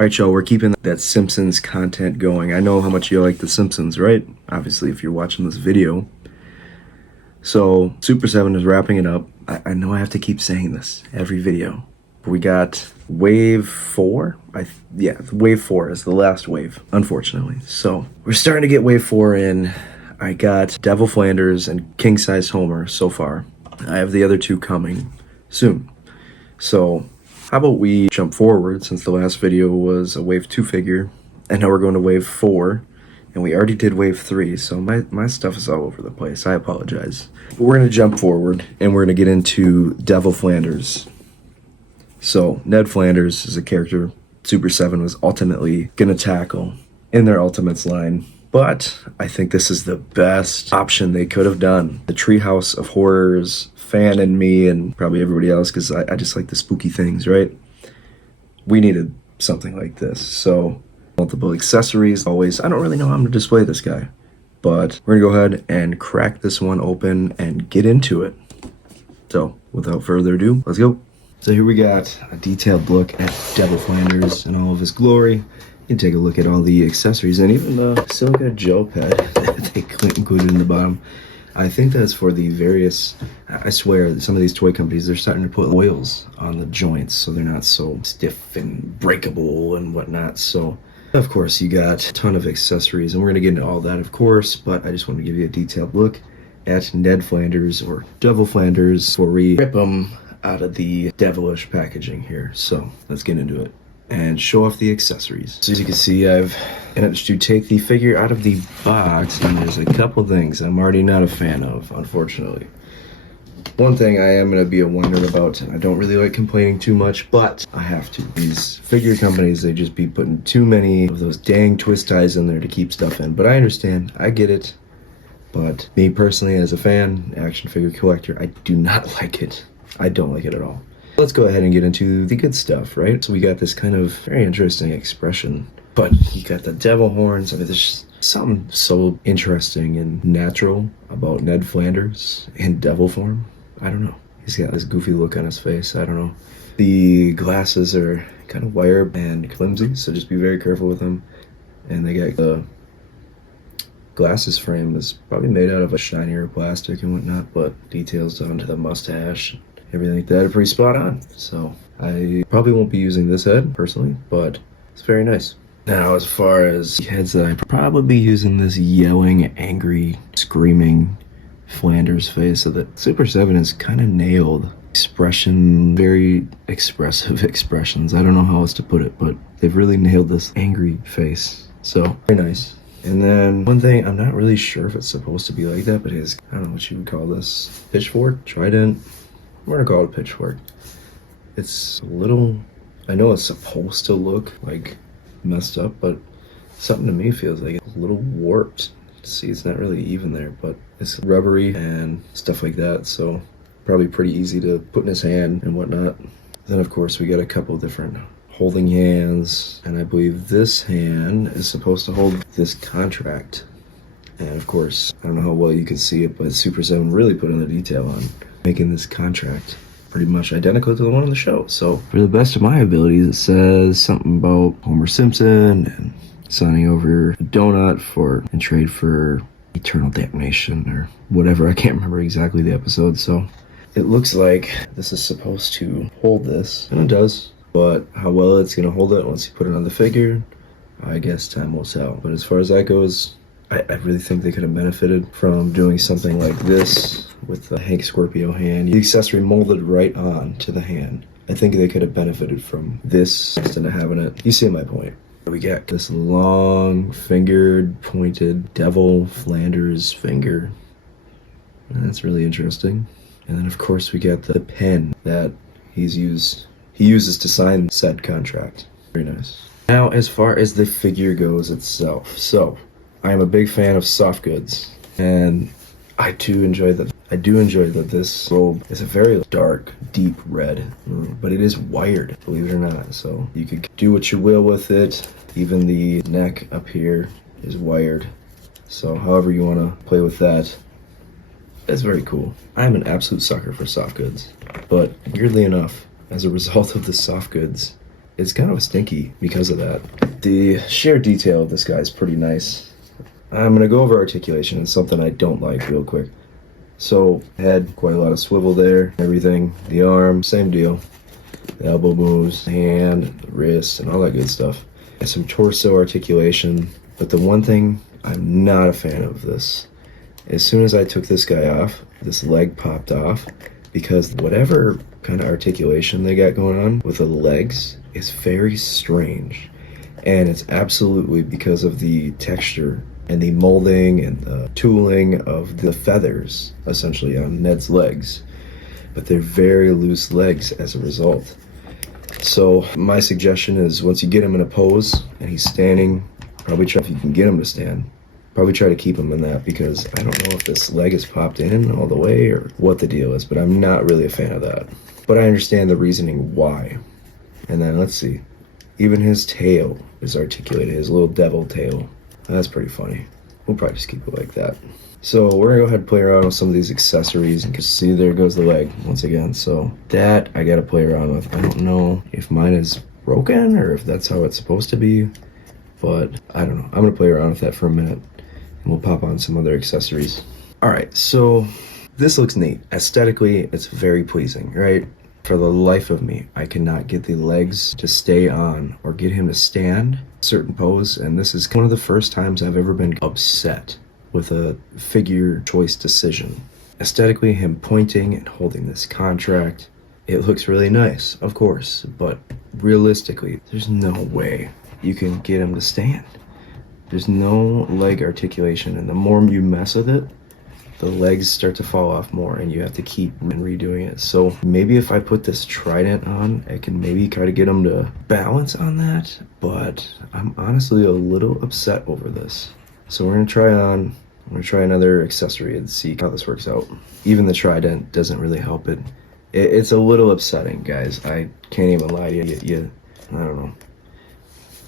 Alright, y'all, we're keeping that Simpsons content going. I know how much you like the Simpsons, right? Obviously, if you're watching this video. So, Super 7 is wrapping it up. I know I have to keep saying this every video. But we got wave 4. Wave 4 is the last wave, unfortunately. So, we're starting to get wave 4 in. I got Devil Flanders and King Size Homer so far. I have the other two coming soon. So, how about we jump forward, since the last video was a wave 2 figure, and now we're going to wave 4, and we already did wave 3, so my stuff is all over the place. I apologize. But we're going to jump forward, and we're going to get into Devil Flanders. So, Ned Flanders is a character Super 7 was ultimately going to tackle in their Ultimates line. But I think this is the best option they could have done. The Treehouse of Horrors fan and me and probably everybody else, because I just like the spooky things, right? We needed something like this. So multiple accessories always. I don't really know how I'm going to display this guy, but we're going to go ahead and crack this one open and get into it. So without further ado, let's go. So here we got a detailed look at Devil Flanders in all of his glory. You can take a look at all the accessories and even the silica gel pad that they included in the bottom. I think that's for the various, I swear, some of these toy companies, they're starting to put oils on the joints so they're not so stiff and breakable and whatnot. So, of course, you got a ton of accessories, and we're going to get into all that, of course, but I just want to give you a detailed look at Ned Flanders, or Devil Flanders, before we rip them out of the devilish packaging here. So, let's get into it and show off the accessories. So as you can see, I've managed to take the figure out of the box, and there's a couple things I'm already not a fan of, unfortunately. One thing I am going to be a wonder about, and I don't really like complaining too much, but I have to. These figure companies, they just be putting too many of those dang twist ties in there to keep stuff in. But I understand, I get it. But me personally, as a fan, action figure collector, I do not like it. I don't like it at all. Let's go ahead and get into the good stuff, right? So we got this kind of very interesting expression, but you got the devil horns. I mean, there's something so interesting and natural about Ned Flanders in devil form. I don't know. He's got this goofy look on his face. I don't know. The glasses are kind of wire and flimsy, so just be very careful with them. And they got the glasses frame is probably made out of a shinier plastic and whatnot, but details down to the mustache, everything like that are pretty spot on. So I probably won't be using this head personally, but it's very nice. Now, as far as heads that I probably be using, this yelling, angry, screaming Flanders face, so that Super 7 is kind of nailed. Expression, very expressive expressions. I don't know how else to put it, but they've really nailed this angry face. So very nice. And then one thing, I'm not really sure if it's supposed to be like that, but his, I don't know what you would call this, pitchfork, trident. We're gonna call it a pitchfork. It's a little, I know it's supposed to look like messed up, but something to me feels like it's a little warped. See, it's not really even there, but it's rubbery and stuff like that, so probably pretty easy to put in his hand and whatnot. Then of course we got a couple different holding hands, and I believe this hand is supposed to hold this contract. And of course, I don't know how well you can see it, but Super 7 really put in the detail on making this contract pretty much identical to the one on the show. So for the best of my abilities, it says something about Homer Simpson and signing over a donut in trade for eternal damnation or whatever. I can't remember exactly the episode. So it looks like this is supposed to hold this, and it does. But how well it's going to hold it once you put it on the figure, I guess time will tell. But as far as that goes, I really think they could have benefited from doing something like this with the Hank Scorpio hand. The accessory molded right on to the hand. I think they could have benefited from this instead of having it. You see my point. We got this long fingered pointed Devil Flanders finger. And that's really interesting. And then of course we got the pen that he uses to sign said contract. Very nice. Now as far as the figure goes itself, so I am a big fan of soft goods, and I do enjoy that this robe is a very dark, deep red, but it is wired, believe it or not, so you could do what you will with it. Even the neck up here is wired, so however you want to play with that, that's very cool. I'm an absolute sucker for soft goods, but weirdly enough, as a result of the soft goods, it's kind of stinky because of that. The sheer detail of this guy is pretty nice. I'm gonna go over articulation and something I don't like real quick. So, head, quite a lot of swivel there, everything. The arm, same deal. The elbow moves, the hand, the wrist, and all that good stuff. And some torso articulation. But the one thing I'm not a fan of this, as soon as I took this guy off, this leg popped off, because whatever kind of articulation they got going on with the legs is very strange. And it's absolutely because of the texture and the molding and the tooling of the feathers, essentially, on Ned's legs. But they're very loose legs as a result. So my suggestion is, once you get him in a pose and he's standing, probably try, if you can get him to stand, probably try to keep him in that, because I don't know if this leg is popped in all the way or what the deal is, but I'm not really a fan of that. But I understand the reasoning why. And then let's see, even his tail is articulated, his little devil tail. That's pretty funny. We'll probably just keep it like that. So we're gonna go ahead and play around with some of these accessories, and see, there goes the leg once again. So that I gotta play around with. I don't know if mine is broken or if that's how it's supposed to be, but I don't know. I'm gonna play around with that for a minute, and we'll pop on some other accessories. All right, so this looks neat. Aesthetically, it's very pleasing, right? For the life of me, I cannot get the legs to stay on or get him to stand a certain pose, and this is one of the first times I've ever been upset with a figure choice decision. Aesthetically, him pointing and holding this contract, it looks really nice, of course, but realistically, there's no way you can get him to stand. There's no leg articulation, and the more you mess with it, the legs start to fall off more, and you have to keep redoing it. So maybe if I put this trident on, I can maybe try to get him to balance on that, but I'm honestly a little upset over this. So I'm gonna try another accessory and see how this works out. Even the trident doesn't really help it. It's a little upsetting, guys. I can't even lie to you. I don't know.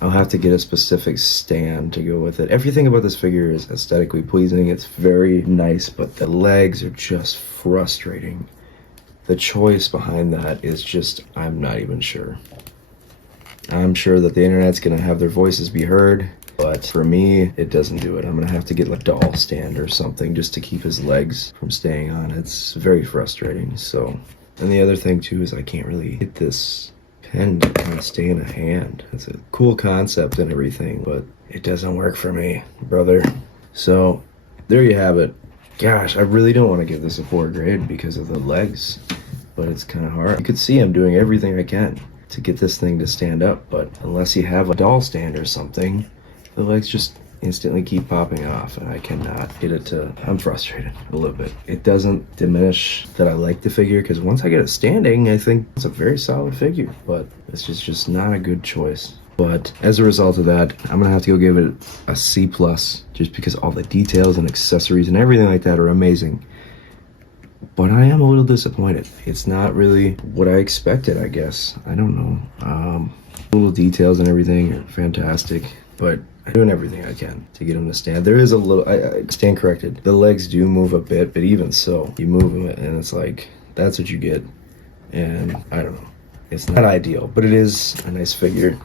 I'll have to get a specific stand to go with it. Everything about this figure is aesthetically pleasing. It's very nice, but the legs are just frustrating. The choice behind that is just, I'm not even sure. I'm sure that the internet's gonna have their voices be heard, but for me, it doesn't do it. I'm gonna have to get a doll stand or something just to keep his legs from staying on. It's very frustrating. So, and the other thing too is I can't really get this pen to kind of stay in a hand. It's a cool concept and everything, but it doesn't work for me, brother. So there you have it. Gosh, I really don't want to give this a 4 grade because of the legs, but it's kind of hard. You could see I'm doing everything I can to get this thing to stand up, but unless you have a doll stand or something, the legs just instantly keep popping off, and I cannot get it to. I'm frustrated a little bit. It doesn't diminish that I like the figure, because once I get it standing, I think it's a very solid figure, but it's just not a good choice. But as a result of that, I'm gonna have to go give it a C+, just because all the details and accessories and everything like that are amazing. But I am a little disappointed. It's not really what I expected, I guess. I don't know. Little details and everything are fantastic, but I'm doing everything I can to get him to stand. There is a little, I stand corrected. The legs do move a bit, but even so, you move them and it's like, that's what you get. And I don't know. It's not ideal, but it is a nice figure.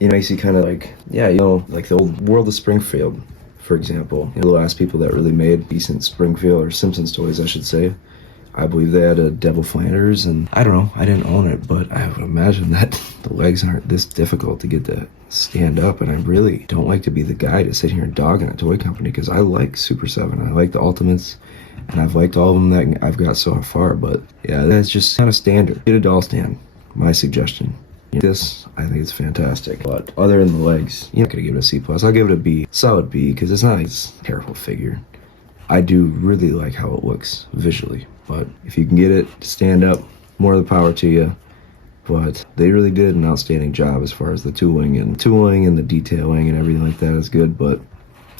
It makes you kind of like, yeah, like the old World of Springfield, for example. The last people that really made decent Springfield or Simpsons toys, I should say. I believe they had a Devil Flanders, and I don't know, I didn't own it, but I would imagine that the legs aren't this difficult to get to stand up, and I really don't like to be the guy to sit here and dog on a toy company, because I like Super 7, I like the Ultimates, and I've liked all of them that I've got so far, but yeah, that's just kind of standard. Get a doll stand, my suggestion. This, I think it's fantastic, but other than the legs, you're not gonna give it a C+. I'll give it a B, solid B, because it's not a terrible figure. I do really like how it looks visually, but if you can get it to stand up, more of the power to you. But they really did an outstanding job as far as the tooling and the detailing and everything like that is good, but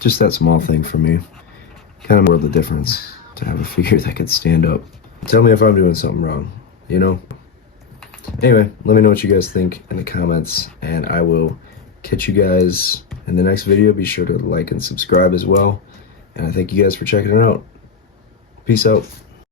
just that small thing for me, kind of more of the difference to have a figure that could stand up. Tell me if I'm doing something wrong, Anyway, let me know what you guys think in the comments, and I will catch you guys in the next video. Be sure to like and subscribe as well. And I thank you guys for checking it out. Peace out.